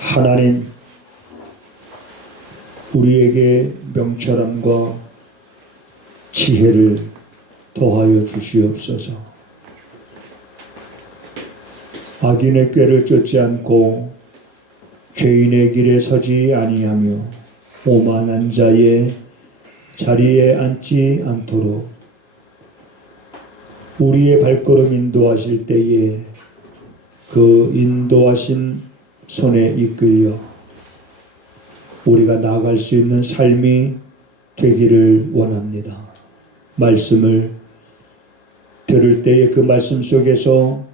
하나님, 우리에게 명철함과 지혜를 더하여 주시옵소서. 악인의 꾀를 쫓지 않고 죄인의 길에 서지 아니하며 오만한 자의 자리에 앉지 않도록 우리의 발걸음 인도하실 때에 그 인도하신 손에 이끌려 우리가 나아갈 수 있는 삶이 되기를 원합니다. 말씀을 들을 때에 그 말씀 속에서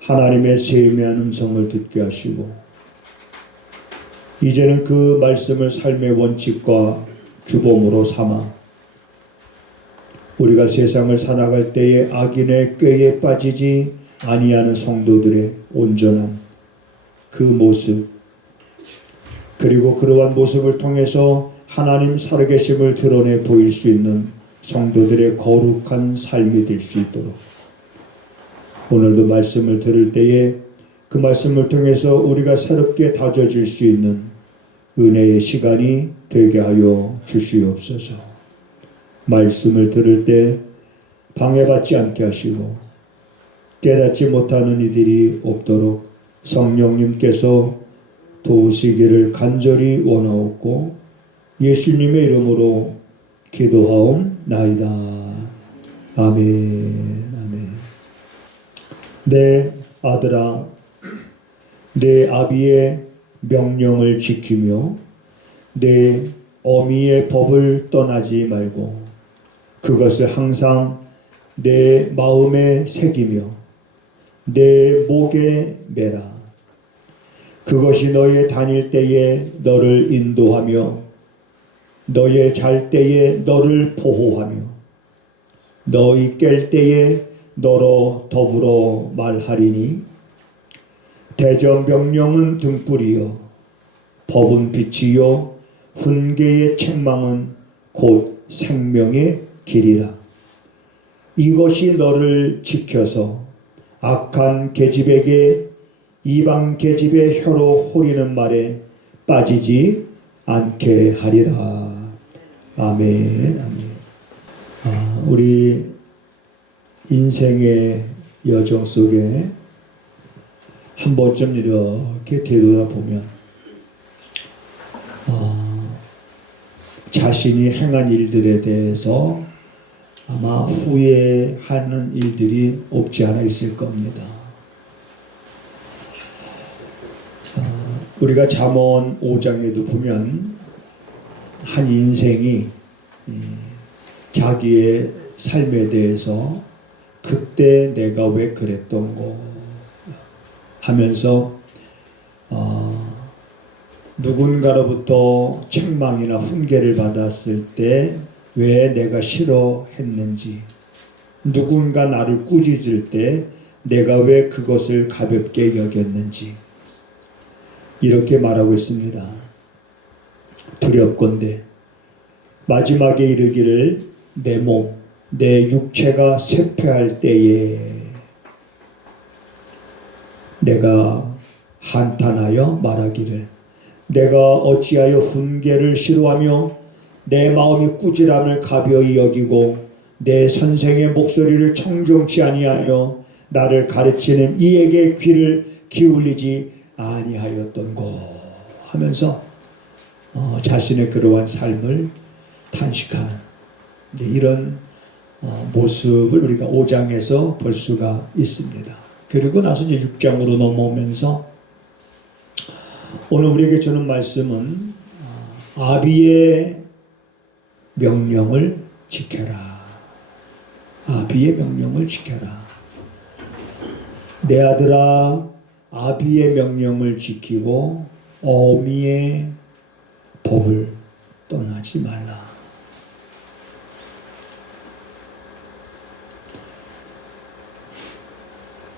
하나님의 세미한 음성을 듣게 하시고 이제는 그 말씀을 삶의 원칙과 규범으로 삼아 우리가 세상을 살아갈 때에 악인의 꾀에 빠지지 아니하는 성도들의 온전한 그 모습, 그리고 그러한 모습을 통해서 하나님 살아계심을 드러내 보일 수 있는 성도들의 거룩한 삶이 될 수 있도록 오늘도 말씀을 들을 때에 그 말씀을 통해서 우리가 새롭게 다져질 수 있는 은혜의 시간이 되게 하여 주시옵소서. 말씀을 들을 때 방해받지 않게 하시고 깨닫지 못하는 이들이 없도록 성령님께서 도우시기를 간절히 원하옵고 예수님의 이름으로 기도하옵나이다. 아멘. 아멘. 내 아들아, 내 아비의 명령을 지키며 내 어미의 법을 떠나지 말고 그것을 항상 내 마음에 새기며 내 목에 매라. 그것이 너의 다닐 때에 너를 인도하며 너의 잘 때에 너를 보호하며 너희 깰 때에 너로 더불어 말하리니 대전명령은 등불이요 법은 빛이요 훈계의 책망은 곧 생명의 길이라. 이것이 너를 지켜서 악한 계집에게 이방 계집의 혀로 호리는 말에 빠지지 않게 하리라. 아멘. 아멘. 우리 인생의 여정 속에 한 번쯤 이렇게 되돌아보면 자신이 행한 일들에 대해서 아마 후회하는 일들이 없지 않아 있을 겁니다. 우리가 잠언 5장에도 보면 한 인생이 자기의 삶에 대해서 그때 내가 왜 그랬던 거 하면서 누군가로부터 책망이나 훈계를 받았을 때 왜 내가 싫어했는지, 누군가 나를 꾸짖을 때 내가 왜 그것을 가볍게 여겼는지 이렇게 말하고 있습니다. 두렵건대 마지막에 이르기를 내 몸, 내 육체가 쇠퇴할 때에 내가 한탄하여 말하기를 내가 어찌하여 훈계를 싫어하며 내 마음이 꾸지람을 가벼이 여기고 내 선생의 목소리를 청종치 아니하여 나를 가르치는 이에게 귀를 기울이지 아니하였던고 하면서 자신의 그러한 삶을 탄식하는 이런 모습을 우리가 5장에서 볼 수가 있습니다. 그리고 나서 이제 6장으로 넘어오면서 오늘 우리에게 주는 말씀은 아비의 명령을 지켜라. 아비의 명령을 지켜라. 내 아들아, 아비의 명령을 지키고 어미의 법을 떠나지 말라.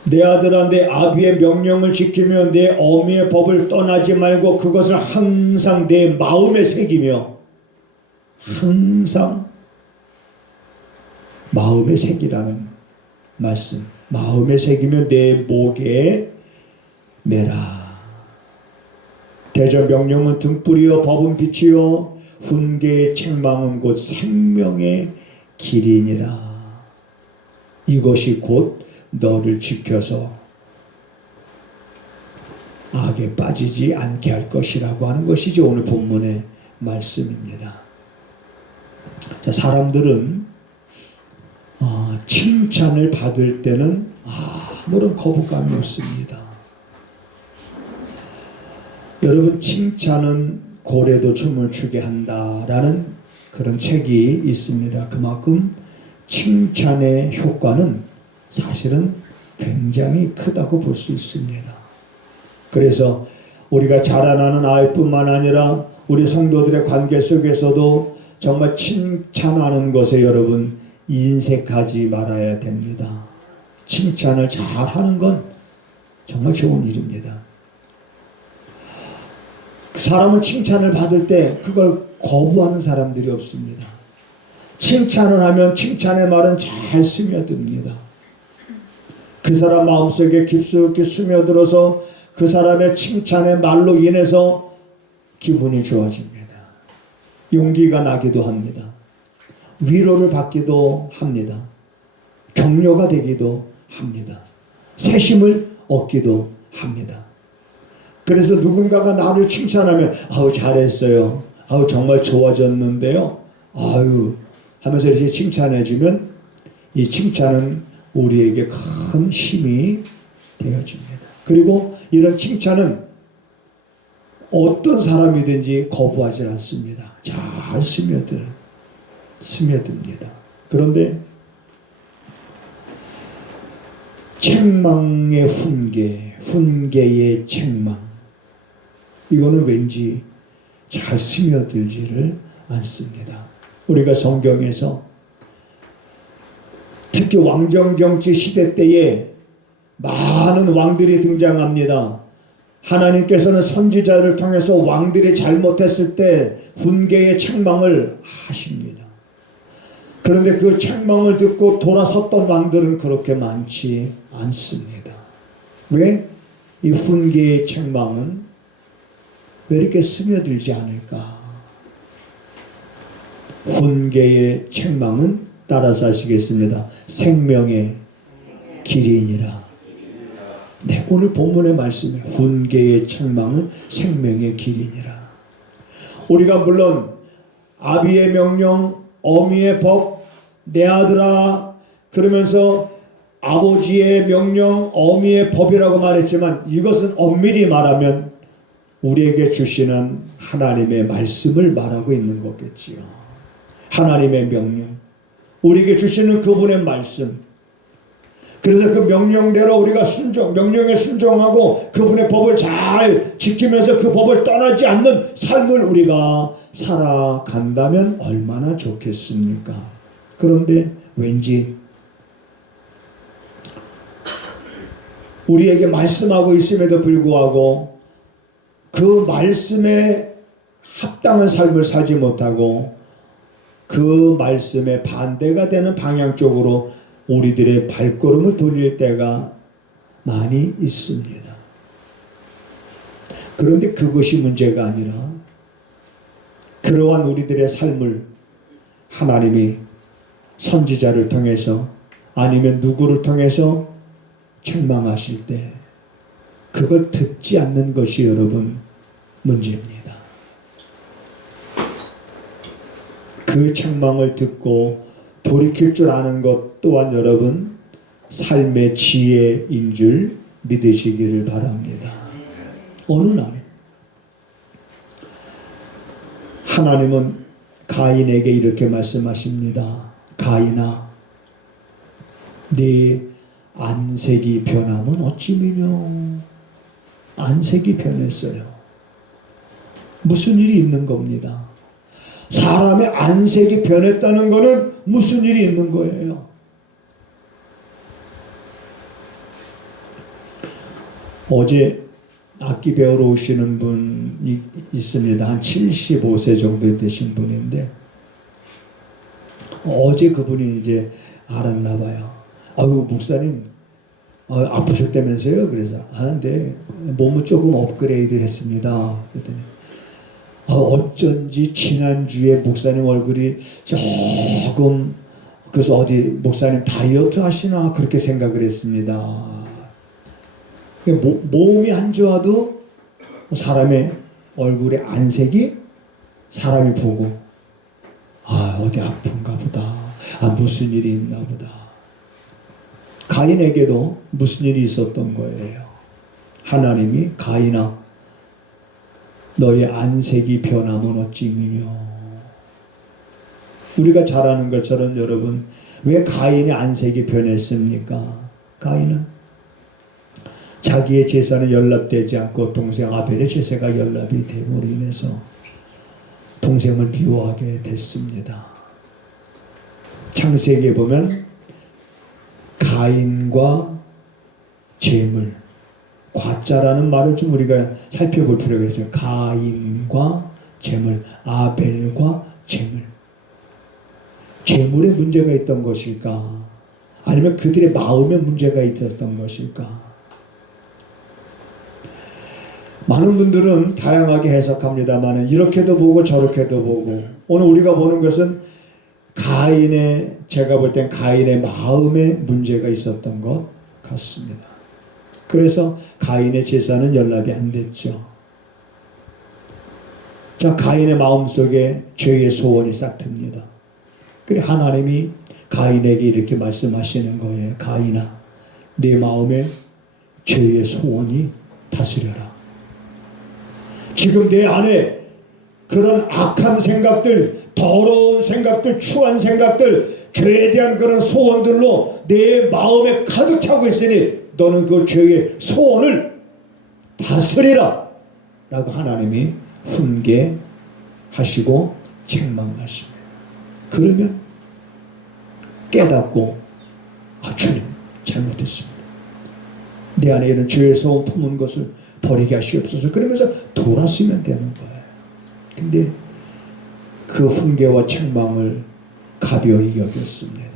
내 아들아, 내 아비의 명령을 지키며 내 어미의 법을 떠나지 말고 그것을 항상 내 마음에 새기며 항상 마음에 새기라는 말씀. 마음에 새기며 내 목에 매라. 대저 명령은 등불이요 법은 빛이요 훈계의 책망은 곧 생명의 길이니라. 이것이 곧 너를 지켜서 악에 빠지지 않게 할 것이라고 하는 것이죠. 오늘 본문의 말씀입니다. 자, 사람들은 칭찬을 받을 때는 아무런 거부감이 없습니다. 여러분, 칭찬은 고래도 춤을 추게 한다라는 그런 책이 있습니다. 그만큼 칭찬의 효과는 사실은 굉장히 크다고 볼 수 있습니다. 그래서 우리가 자라나는 아이뿐만 아니라 우리 성도들의 관계 속에서도 정말 칭찬하는 것에 여러분 인색하지 말아야 됩니다. 칭찬을 잘하는 건 정말 좋은 일입니다. 사람은 칭찬을 받을 때 그걸 거부하는 사람들이 없습니다. 칭찬을 하면 칭찬의 말은 잘 스며듭니다. 그 사람 마음속에 깊숙이 스며들어서 그 사람의 칭찬의 말로 인해서 기분이 좋아집니다. 용기가 나기도 합니다. 위로를 받기도 합니다. 격려가 되기도 합니다. 새힘을 얻기도 합니다. 그래서 누군가가 나를 칭찬하면 아우 잘했어요. 아우 정말 좋아졌는데요. 아유 하면서 이렇게 칭찬해주면 이 칭찬은 우리에게 큰 힘이 되어집니다. 그리고 이런 칭찬은 어떤 사람이든지 거부하지 않습니다. 잘 스며듭니다. 그런데 책망의 훈계의 책망, 이거는 왠지 잘 스며들지를 않습니다. 우리가 성경에서 특히 왕정정치 시대 때에 많은 왕들이 등장합니다. 하나님께서는 선지자를 통해서 왕들이 잘못했을 때 훈계의 책망을 하십니다. 그런데 그 책망을 듣고 돌아섰던 왕들은 그렇게 많지 않습니다. 왜? 이 훈계의 책망은 왜 이렇게 스며들지 않을까? 훈계의 책망은 따라서 하시겠습니다. 생명의 길이니라. 네, 오늘 본문의 말씀에 훈계의 책망은 생명의 길이니라. 우리가 물론 아비의 명령, 어미의 법, 내 아들아 그러면서 아버지의 명령, 어미의 법이라고 말했지만 이것은 엄밀히 말하면 우리에게 주시는 하나님의 말씀을 말하고 있는 거겠지요. 하나님의 명령, 우리에게 주시는 그분의 말씀. 그래서 그 명령대로 우리가 명령에 순종하고 그분의 법을 잘 지키면서 그 법을 떠나지 않는 삶을 우리가 살아간다면 얼마나 좋겠습니까? 그런데 왠지 우리에게 말씀하고 있음에도 불구하고 그 말씀에 합당한 삶을 살지 못하고 그 말씀에 반대가 되는 방향 쪽으로 우리들의 발걸음을 돌릴 때가 많이 있습니다. 그런데 그것이 문제가 아니라 그러한 우리들의 삶을 하나님이 선지자를 통해서 아니면 누구를 통해서 책망하실 때 그걸 듣지 않는 것이 여러분 문제입니다. 그 책망을 듣고 돌이킬 줄 아는 것 또한 여러분 삶의 지혜인 줄 믿으시기를 바랍니다. 어느 날 하나님은 가인에게 이렇게 말씀하십니다. 가인아, 네 안색이 변하면 어찌 미뇨. 안색이 변했어요. 무슨 일이 있는 겁니다. 사람의 안색이 변했다는 것은 무슨 일이 있는 거예요. 어제 악기 배우러 오시는 분이 있습니다. 한 75세 정도 되신 분인데 어제 그분이 이제 알았나 봐요. 아유 목사님, 아프셨다면서요? 그래서 네, 몸은 조금 업그레이드 했습니다. 그랬더니 어쩐지 지난주에 목사님 얼굴이 조금, 그래서 어디 목사님 다이어트 하시나 그렇게 생각을 했습니다. 몸이 안 좋아도 사람의 얼굴의 안색이 사람이 보고 어디 아픈가 보다, 무슨 일이 있나 보다. 가인에게도 무슨 일이 있었던 거예요. 하나님이 가인아 너의 안색이 변하면 어찌미뇨. 우리가 잘 아는 것처럼 여러분, 왜 가인의 안색이 변했습니까? 가인은 자기의 제사는 연락되지 않고 동생 아벨의 제사가 연락이 됨으로 인해서 동생을 미워하게 됐습니다. 창세기에 보면 가인과 재물, 과자라는 말을 좀 우리가 살펴볼 필요가 있어요. 가인과 재물, 아벨과 재물. 재물에 문제가 있던 것일까? 아니면 그들의 마음에 문제가 있었던 것일까? 많은 분들은 다양하게 해석합니다만 이렇게도 보고 저렇게도 보고, 오늘 우리가 보는 것은 제가 볼 땐 가인의 마음에 문제가 있었던 것 같습니다. 그래서 가인의 제사는 연락이 안 됐죠. 자, 가인의 마음속에 죄의 소원이 싹 듭니다. 그래 하나님이 가인에게 이렇게 말씀하시는 거예요. 가인아, 내 마음에 죄의 소원이 다스려라. 지금 내 안에 그런 악한 생각들, 더러운 생각들, 추한 생각들, 죄에 대한 그런 소원들로 내 마음에 가득 차고 있으니 너는 그 죄의 소원을 다스리라 라고 하나님이 훈계하시고 책망하십니다. 그러면 깨닫고 주님 잘못했습니다. 내 안에 이런 죄의 소원 품은 것을 버리게 하시옵소서. 그러면서 돌아서면 되는 거예요. 근데 그 훈계와 책망을 가벼이 여겼습니다.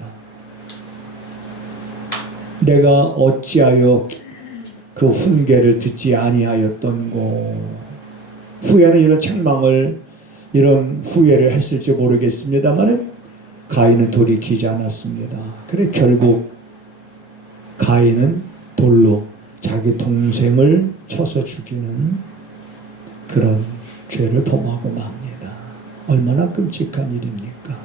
내가 어찌하여 그 훈계를 듣지 아니하였던고. 후에는 이런 책망을, 이런 후회를 했을지 모르겠습니다만 가인은 돌이키지 않았습니다. 그래 결국 가인은 돌로 자기 동생을 쳐서 죽이는 그런 죄를 범하고 맙니다. 얼마나 끔찍한 일입니까?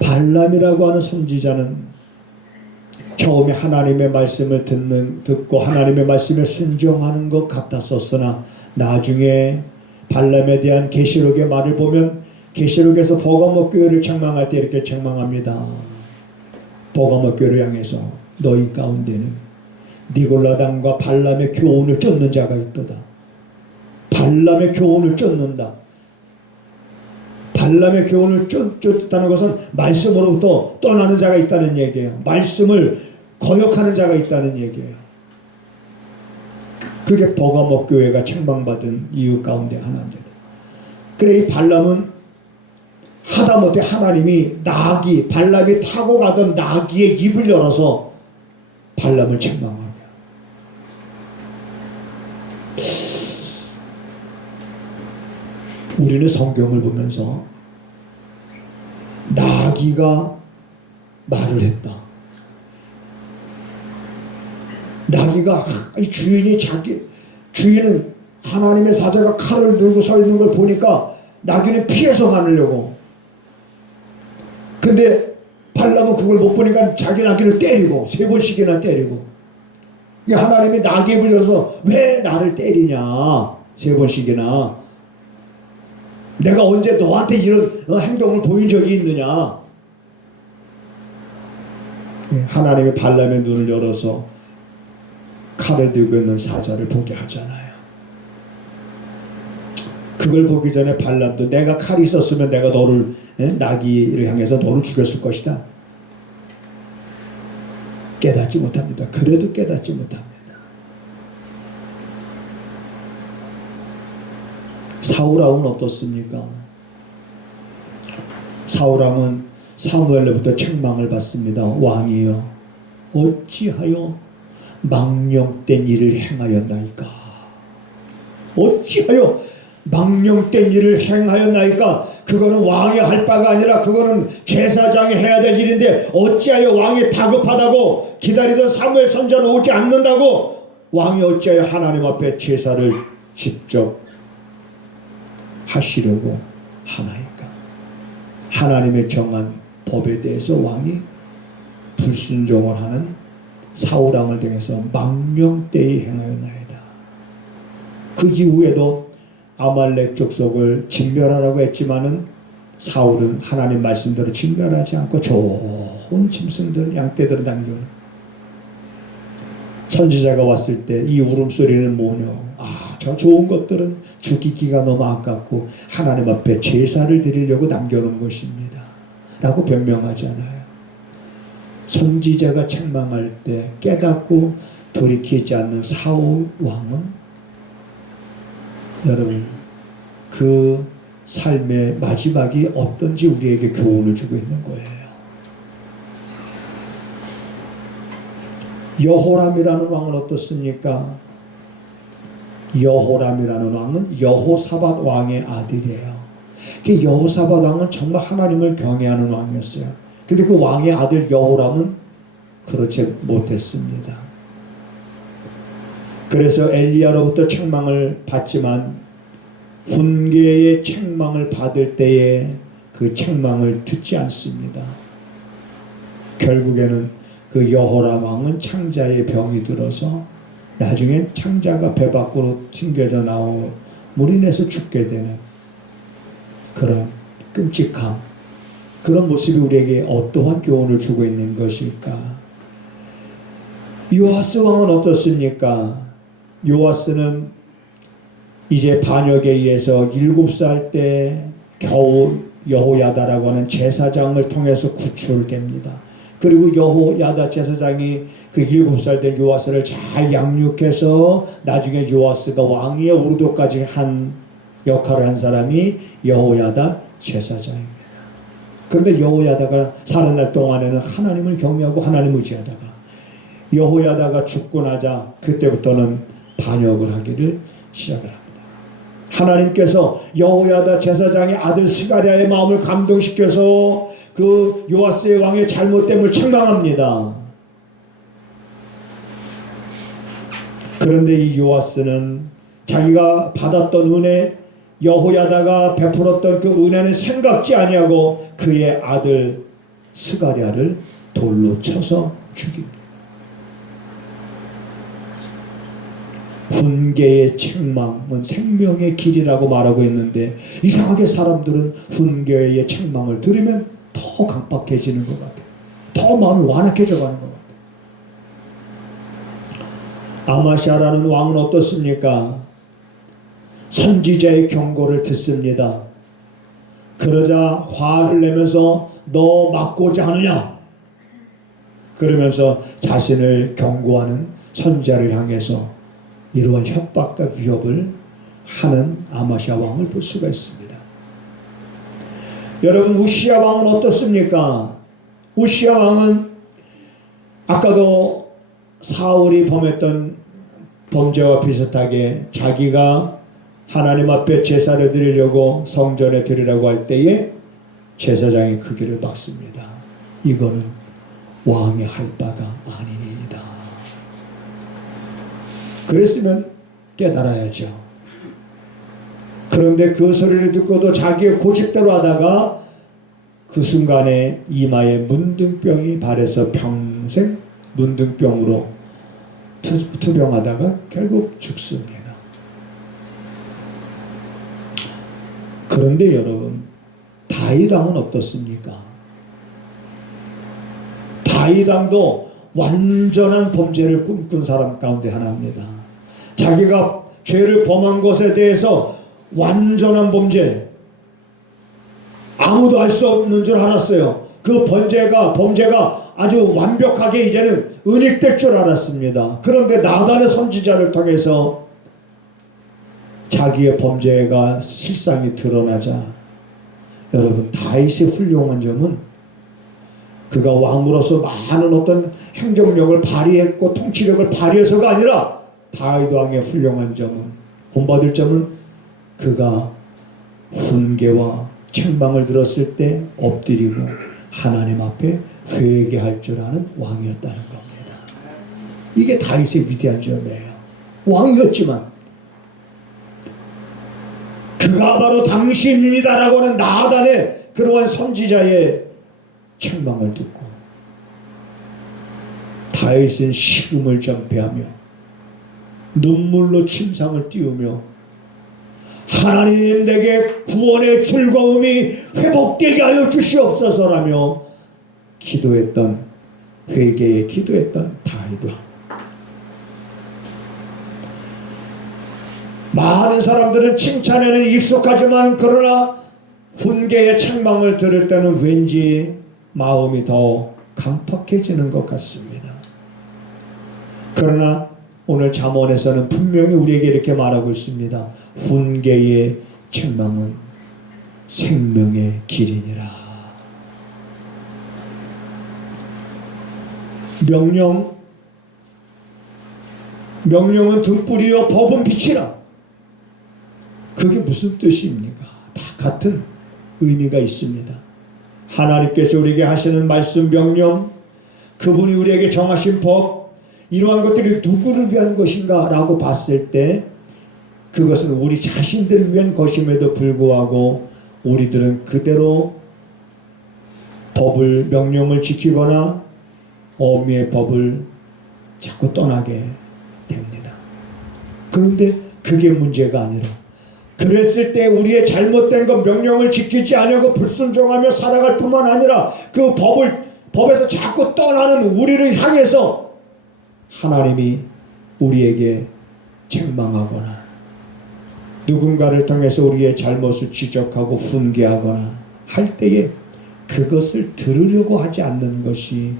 발람이라고 하는 선지자는 처음에 하나님의 말씀을 듣고 하나님의 말씀에 순종하는 것 같았었으나 나중에 발람에 대한 계시록의 말을 보면 계시록에서 버가모 교회를 책망할 때 이렇게 책망합니다. 버가모 교회를 향해서 너희 가운데는 니골라당과 발람의 교훈을 쫓는 자가 있도다. 발람의 교훈을 쫓는다. 발람의 교훈을 쫓다는 것은 말씀으로부터 떠나는 자가 있다는 얘기예요. 말씀을 거역하는 자가 있다는 얘기예요. 그게 버가모 교회가 책망받은 이유 가운데 하나입니다. 그래 이 발람은 하다못해 하나님이 발람이 타고 가던 나귀의 입을 열어서 발람을 책망하게. 우리는 성경을 보면서 나귀가 말을 했다. 나귀가 주인은 하나님의 사자가 칼을 들고 서 있는 걸 보니까 나귀는 피해서 가려고. 근데 발람은 그걸 못 보니까 자기 나귀를 때리고 3번씩이나 때리고. 하나님이 나귀의 입을 열어서 왜 나를 때리냐 3번씩이나. 내가 언제 너한테 이런 행동을 보인 적이 있느냐. 하나님이 발람의 눈을 열어서 칼을 들고 있는 사자를 보게 하잖아요. 그걸 보기 전에 발람도 내가 칼이 있었으면 내가 너를, 나귀를 향해서 너를 죽였을 것이다. 깨닫지 못합니다. 그래도 깨닫지 못합니다. 사울왕은 어떻습니까? 사울왕은 사무엘로부터 책망을 받습니다. 왕이여, 어찌하여 망령된 일을 행하였나이까? 어찌하여 망령된 일을 행하였나이까? 그거는 왕이 할 바가 아니라 그거는 제사장이 해야 될 일인데 어찌하여 왕이 다급하다고 기다리던 사무엘 선지자는 오지 않는다고 왕이 어찌하여 하나님 앞에 제사를 직접 하시려고 하나이까? 하나님의 정한 법에 대해서 왕이 불순종을 하는 사울왕을 등해서 망령되이 행하였나이다. 그 이후에도 아말렉 족속을 진멸하라고 했지만은 사울은 하나님 말씀대로 진멸하지 않고 좋은 짐승들, 양떼들을 남겨놓은. 선지자가 왔을 때 이 울음소리는 뭐냐? 저 좋은 것들은 죽이기가 너무 아깝고 하나님 앞에 제사를 드리려고 남겨놓은 것입니다 라고 변명하잖아요. 선지자가 책망할 때 깨닫고 돌이키지 않는 사울 왕은 여러분 그 삶의 마지막이 어떤지 우리에게 교훈을 주고 있는 거예요. 여호람이라는 왕은 어떻습니까? 여호람이라는 왕은 여호사밧 왕의 아들이에요. 그 여호사밧 왕은 정말 하나님을 경외하는 왕이었어요. 근데 그 왕의 아들 여호람은 그렇지 못했습니다. 그래서 엘리야로부터 책망을 받지만 훈계의 책망을 받을 때에 그 책망을 듣지 않습니다. 결국에는 그 여호람 왕은 창자의 병이 들어서 나중에 창자가 배 밖으로 튕겨져 나오므로 인해서 죽게 되는 그런 끔찍함, 그런 모습이 우리에게 어떠한 교훈을 주고 있는 것일까? 요아스 왕은 어떻습니까? 요아스는 이제 반역에 의해서 7살 때 겨우 여호야다라고 하는 제사장을 통해서 구출됩니다. 그리고 여호야다 제사장이 그 7살 된 요아스를 잘 양육해서 나중에 요아스가 왕위에 오르도까지 한 역할을 한 사람이 여호야다 제사장입니다. 그런데 여호야다가 사는 날 동안에는 하나님을 경외하고 하나님을 의지하다가 여호야다가 죽고 나자 그때부터는 반역을 하기를 시작을 합니다. 하나님께서 여호야다 제사장의 아들 스가랴의 마음을 감동시켜서 그 요아스의 왕의 잘못됨을 책망합니다. 그런데 이 요아스는 자기가 받았던 은혜, 여호야다가 베풀었던 그 은혜는 생각지 아니하고 그의 아들 스가랴를 돌로 쳐서 죽입니다. 훈계의 책망은 생명의 길이라고 말하고 있는데 이상하게 사람들은 훈계의 책망을 들으면 더 강박해지는 것 같아요. 더 마음이 완악해져 가는 것 같아요. 아마샤라는 왕은 어떻습니까? 선지자의 경고를 듣습니다. 그러자 화를 내면서 너 맞고자 하느냐? 그러면서 자신을 경고하는 선지자를 향해서 이러한 협박과 위협을 하는 아마샤 왕을 볼 수가 있습니다. 여러분, 우시야 왕은 어떻습니까? 우시야 왕은 아까도 사울이 범했던 범죄와 비슷하게 자기가 하나님 앞에 제사를 드리려고 성전에 드리려고 할 때에 제사장이 그 길을 막습니다. 이거는 왕이 할 바가 아니니이다. 그랬으면 깨달아야죠. 그런데 그 소리를 듣고도 자기의 고집대로 하다가 그 순간에 이마에 문둥병이 발해서 평생 문둥병으로 투병하다가 결국 죽습니다. 그런데 여러분, 다윗 왕은 어떻습니까? 다윗 왕도 완전한 범죄를 꿈꾼 사람 가운데 하나입니다. 자기가 죄를 범한 것에 대해서 완전한 범죄, 아무도 알 수 없는 줄 알았어요. 그 범죄가 아주 완벽하게 이제는 은닉될 줄 알았습니다. 그런데 나단의 선지자를 통해서 자기의 범죄가 실상이 드러나자 여러분, 다윗의 훌륭한 점은 그가 왕으로서 많은 어떤 행정력을 발휘했고 통치력을 발휘해서가 아니라 다윗 왕의 훌륭한 점은, 본받을 점은 그가 훈계와 책망을 들었을 때 엎드리고 하나님 앞에 회개할 줄 아는 왕이었다는 겁니다. 이게 다윗의 위대한 점이에요. 왕이었지만 그가 바로 당신이다라고 하는 나단의 그러한 선지자의 책망을 듣고 다윗은 식음을 전폐하며 눈물로 침상을 띄우며 하나님 내게 구원의 즐거움이 회복되게 하여 주시옵소서라며 기도했던, 회개에 기도했던 다윗 왕. 많은 사람들은 칭찬에는 익숙하지만 그러나 훈계의 책망을 들을 때는 왠지 마음이 더 강팍해지는 것 같습니다. 그러나 오늘 잠언에서는 분명히 우리에게 이렇게 말하고 있습니다. 훈계의 책망은 생명의 길이니라. 명령은 등불이요 법은 빛이라. 그게 무슨 뜻입니까? 다 같은 의미가 있습니다. 하나님께서 우리에게 하시는 말씀, 명령, 그분이 우리에게 정하신 법, 이러한 것들이 누구를 위한 것인가 라고 봤을 때 그것은 우리 자신들을 위한 것임에도 불구하고 우리들은 그대로 법을, 명령을 지키거나 어미의 법을 자꾸 떠나게 됩니다. 그런데 그게 문제가 아니라 그랬을 때 우리의 잘못된 것, 명령을 지키지 않고 불순종하며 살아갈 뿐만 아니라 그 법에서 자꾸 떠나는 우리를 향해서 하나님이 우리에게 책망하거나 누군가를 통해서 우리의 잘못을 지적하고 훈계하거나 할 때에 그것을 들으려고 하지 않는 것이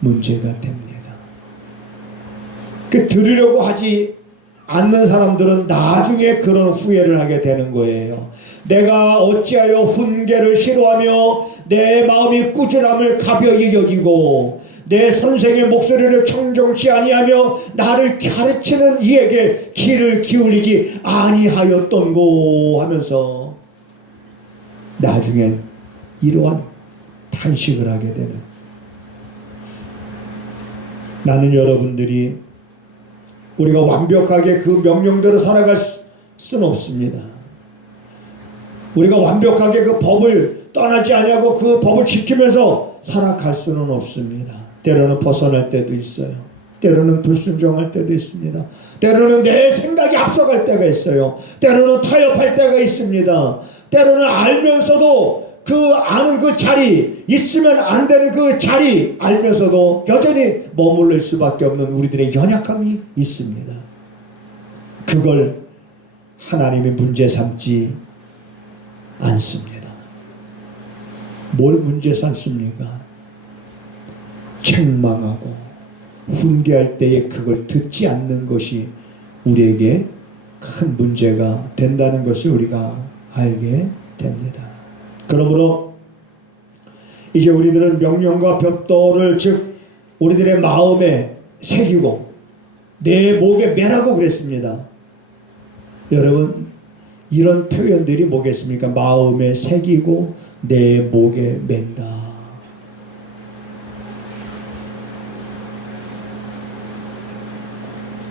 문제가 됩니다. 그 들으려고 하지 않는 사람들은 나중에 그런 후회를 하게 되는 거예요. 내가 어찌하여 훈계를 싫어하며 내 마음이 꾸준함을 가벼이 여기고 내 선생의 목소리를 청정치 아니하며 나를 가르치는 이에게 귀를 기울이지 아니하였던고 하면서 나중엔 이러한 탄식을 하게 되는, 나는 여러분들이 우리가 완벽하게 그 명령대로 살아갈 수는 없습니다. 우리가 완벽하게 그 법을 떠나지 아니하고 그 법을 지키면서 살아갈 수는 없습니다. 때로는 벗어날 때도 있어요. 때로는 불순종할 때도 있습니다. 때로는 내 생각이 앞서갈 때가 있어요. 때로는 타협할 때가 있습니다. 때로는 알면서도 그 아는 그 자리, 있으면 안 되는 그 자리 알면서도 여전히 머무를 수밖에 없는 우리들의 연약함이 있습니다. 그걸 하나님이 문제 삼지 않습니다. 뭘 문제 삼습니까? 책망하고 훈계할 때에 그걸 듣지 않는 것이 우리에게 큰 문제가 된다는 것을 우리가 알게 됩니다. 그러므로 이제 우리들은 명령과 벽도를, 즉 우리들의 마음에 새기고 내 목에 매라고 그랬습니다. 여러분, 이런 표현들이 뭐겠습니까? 마음에 새기고 내 목에 맨다.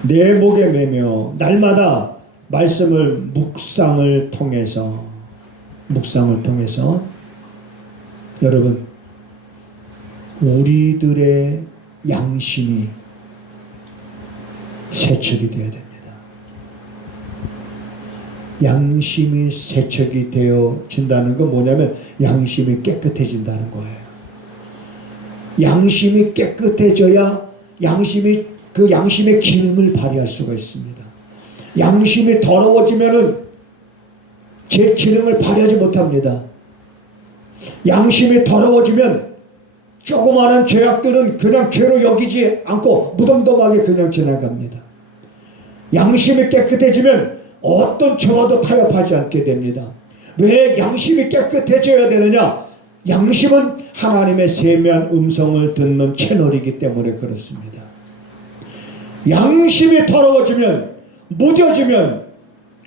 내 목에 매며 날마다 말씀을 묵상을 통해서 여러분, 우리들의 양심이 세척이 되어야 됩니다. 양심이 세척이 되어진다는 건 뭐냐면 양심이 깨끗해진다는 거예요. 양심이 깨끗해져야 그 양심의 기능을 발휘할 수가 있습니다. 양심이 더러워지면은 제 기능을 발휘하지 못합니다. 양심이 더러워지면 조그마한 죄악들은 그냥 죄로 여기지 않고 무덤덤하게 그냥 지나갑니다. 양심이 깨끗해지면 어떤 죄와도 타협하지 않게 됩니다. 왜 양심이 깨끗해져야 되느냐? 양심은 하나님의 세미한 음성을 듣는 채널이기 때문에 그렇습니다. 양심이 더러워지면, 무뎌지면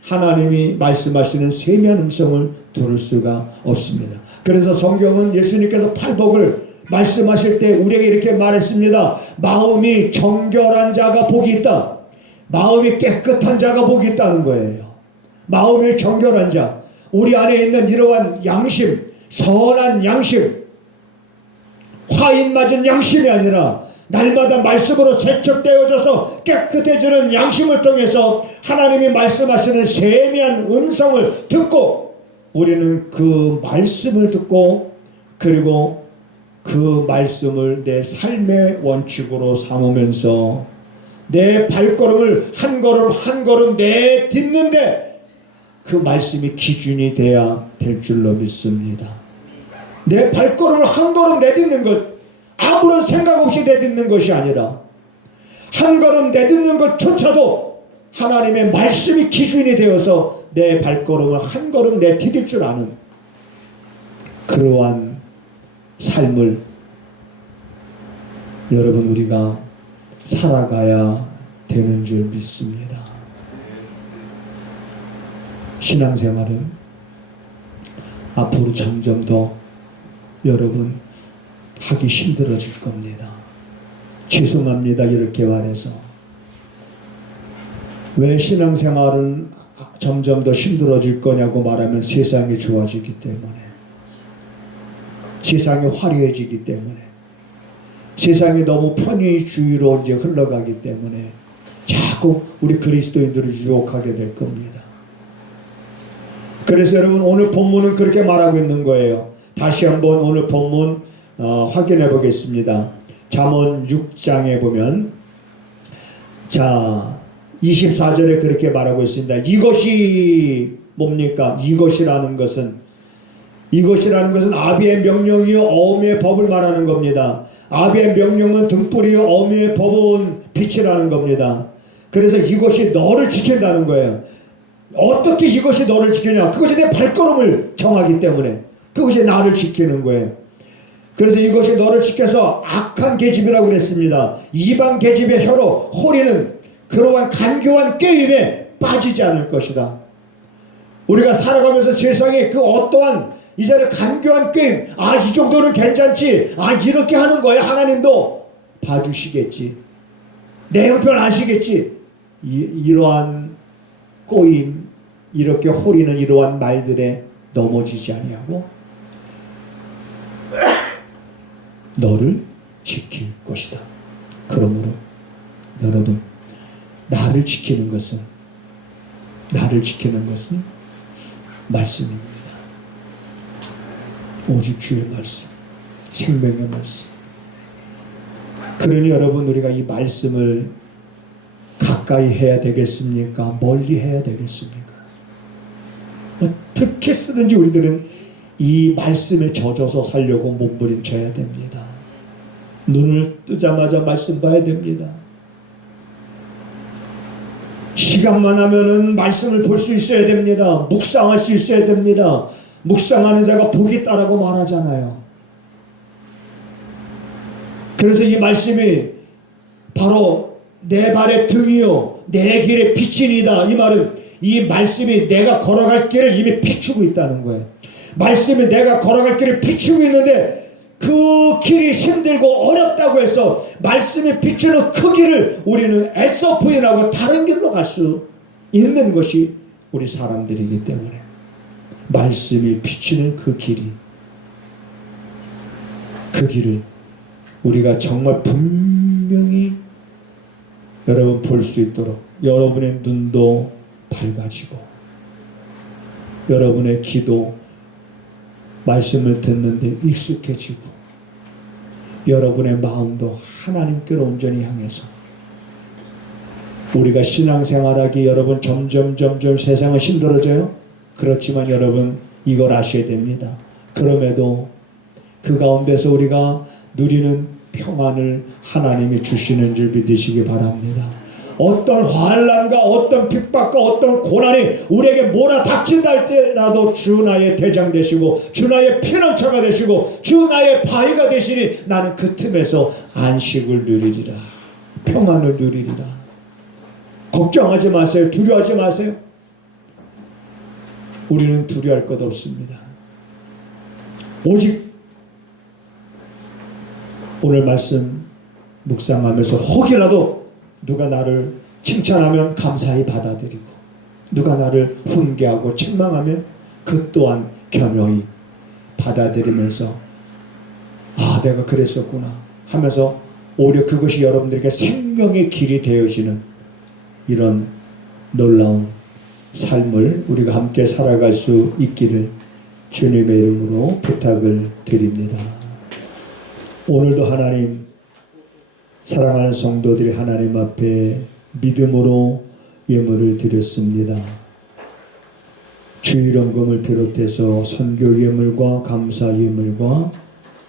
하나님이 말씀하시는 세미한 음성을 들을 수가 없습니다. 그래서 성경은 예수님께서 팔복을 말씀하실 때 우리에게 이렇게 말했습니다. 마음이 정결한 자가 복이 있다. 마음이 깨끗한 자가 복이 있다는 거예요. 마음이 정결한 자, 우리 안에 있는 이러한 양심, 선한 양심, 화인 맞은 양심이 아니라 날마다 말씀으로 세척되어져서 깨끗해지는 양심을 통해서 하나님이 말씀하시는 세미한 음성을 듣고, 우리는 그 말씀을 듣고 그리고 그 말씀을 내 삶의 원칙으로 삼으면서 내 발걸음을 한 걸음 한 걸음 내딛는데 그 말씀이 기준이 돼야 될 줄로 믿습니다. 내 발걸음을 한 걸음 내딛는 것, 아무런 생각 없이 내딛는 것이 아니라 한 걸음 내딛는 것조차도 하나님의 말씀이 기준이 되어서 내 발걸음을 한 걸음 내디딜 줄 아는 그러한 삶을 여러분 우리가 살아가야 되는 줄 믿습니다. 신앙생활은 앞으로 점점 더 여러분 하기 힘들어질 겁니다. 죄송합니다 이렇게 말해서. 왜 신앙생활은 점점 더 힘들어질 거냐고 말하면 세상이 좋아지기 때문에, 세상이 화려해지기 때문에, 세상이 너무 편의주의로 이제 흘러가기 때문에 자꾸 우리 그리스도인들을 유혹하게 될 겁니다. 그래서 여러분 오늘 본문은 그렇게 말하고 있는 거예요. 다시 한번 오늘 본문 확인해 보겠습니다. 잠언 6장에 보면 자 24절에 그렇게 말하고 있습니다. 이것이 뭡니까? 이것이라는 것은 아비의 명령이요 어미의 법을 말하는 겁니다. 아비의 명령은 등불이요 어미의 법은 빛이라는 겁니다. 그래서 이것이 너를 지킨다는 거예요. 어떻게 이것이 너를 지키냐? 그것이 내 발걸음을 정하기 때문에 그것이 나를 지키는 거예요. 그래서 이것이 너를 지켜서 악한 계집이라고 그랬습니다. 이방 계집의 혀로 호리는 그러한 간교한 꾀임에 빠지지 않을 것이다. 우리가 살아가면서 세상에 그 어떠한 이제는 간교한 꾀임, 이 정도는 괜찮지, 이렇게 하는 거야 하나님도 봐주시겠지, 내 형편 아시겠지, 이러한 꼬임, 이렇게 호리는 이러한 말들에 넘어지지 아니하고 너를 지킬 것이다. 그러므로 여러분 나를 지키는 것은 말씀입니다. 오직 주의 말씀, 생명의 말씀. 그러니 여러분 우리가 이 말씀을 가까이 해야 되겠습니까? 멀리 해야 되겠습니까? 어떻게 쓰든지 우리들은 이 말씀에 젖어서 살려고 몸부림쳐야 됩니다. 눈을 뜨자마자 말씀 봐야 됩니다. 시간만 하면은 말씀을 볼 수 있어야 됩니다. 묵상할 수 있어야 됩니다. 묵상하는 자가 복이 있다라고 말하잖아요. 그래서 이 말씀이 바로 내 발의 등이요 내 길의 빛이니다. 이 말은 이 말씀이 내가 걸어갈 길을 이미 비추고 있다는 거예요. 말씀이 내가 걸어갈 길을 비추고 있는데 그 길이 힘들고 어렵다고 해서 말씀이 비추는 그 길을 우리는 애써 부인하고 다른 길로 갈 수 있는 것이 우리 사람들이기 때문에 말씀이 비추는 그 길을 우리가 정말 분명히 여러분 볼 수 있도록 여러분의 눈도 밝아지고 여러분의 귀도 말씀을 듣는데 익숙해지고 여러분의 마음도 하나님께로 온전히 향해서 우리가 신앙생활하기 여러분 점점 세상은 힘들어져요. 그렇지만 여러분 이걸 아셔야 됩니다. 그럼에도 그 가운데서 우리가 누리는 평안을 하나님이 주시는 줄 믿으시기 바랍니다. 어떤 환난과 어떤 핍박과 어떤 고난이 우리에게 몰아닥친다 할지라도 주 나의 대장 되시고 주 나의 피난처가 되시고 주 나의 바위가 되시니 나는 그 틈에서 안식을 누리리라. 평안을 누리리라. 걱정하지 마세요. 두려워하지 마세요. 우리는 두려워할 것 없습니다. 오직 오늘 말씀 묵상하면서 혹이라도 누가 나를 칭찬하면 감사히 받아들이고 누가 나를 훈계하고 책망하면 그 또한 겸허히 받아들이면서 아 내가 그랬었구나 하면서 오히려 그것이 여러분들에게 생명의 길이 되어지는 이런 놀라운 삶을 우리가 함께 살아갈 수 있기를 주님의 이름으로 부탁을 드립니다. 오늘도 하나님 사랑하는 성도들이 하나님 앞에 믿음으로 예물을 드렸습니다. 주일헌금을 비롯해서 선교 예물과 감사 예물과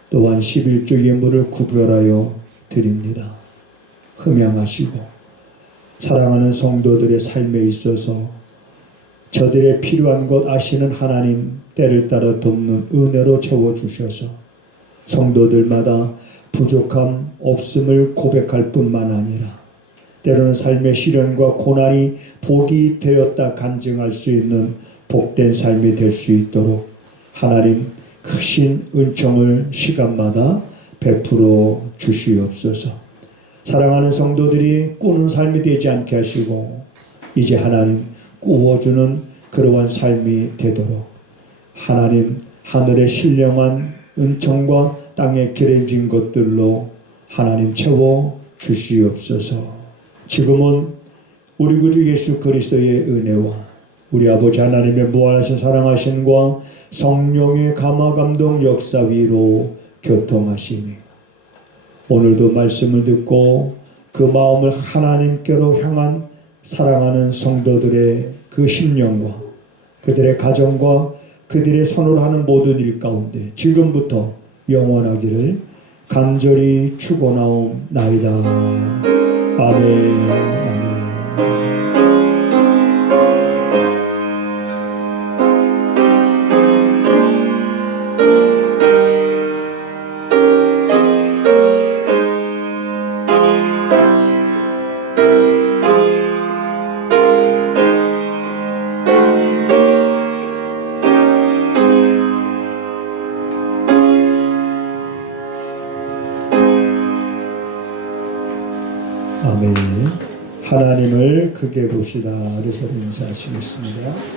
또한 11조 예물을 구별하여 드립니다. 흠양하시고 사랑하는 성도들의 삶에 있어서 저들의 필요한 것 아시는 하나님 때를 따라 돕는 은혜로 채워주셔서 성도들마다 부족함 없음을 고백할 뿐만 아니라 때로는 삶의 시련과 고난이 복이 되었다 간증할 수 있는 복된 삶이 될 수 있도록 하나님 크신 은총을 시간마다 베풀어 주시옵소서. 사랑하는 성도들이 꾸는 삶이 되지 않게 하시고 이제 하나님 꾸어주는 그러한 삶이 되도록 하나님 하늘의 신령한 은총과 땅에 기름진 것들로 하나님 채워 주시옵소서. 지금은 우리 구주 예수 그리스도의 은혜와 우리 아버지 하나님의 무한하신 사랑하심과 성령의 감화감동 역사 위로 교통하시니 오늘도 말씀을 듣고 그 마음을 하나님께로 향한 사랑하는 성도들의 그 심령과 그들의 가정과 그들의 선을 하는 모든 일 가운데 지금부터 영원하기를 간절히 축원하옵나이다. 아멘. 아멘. 아멘. 하나님을 크게 봅시다. 그래서 인사하시겠습니다.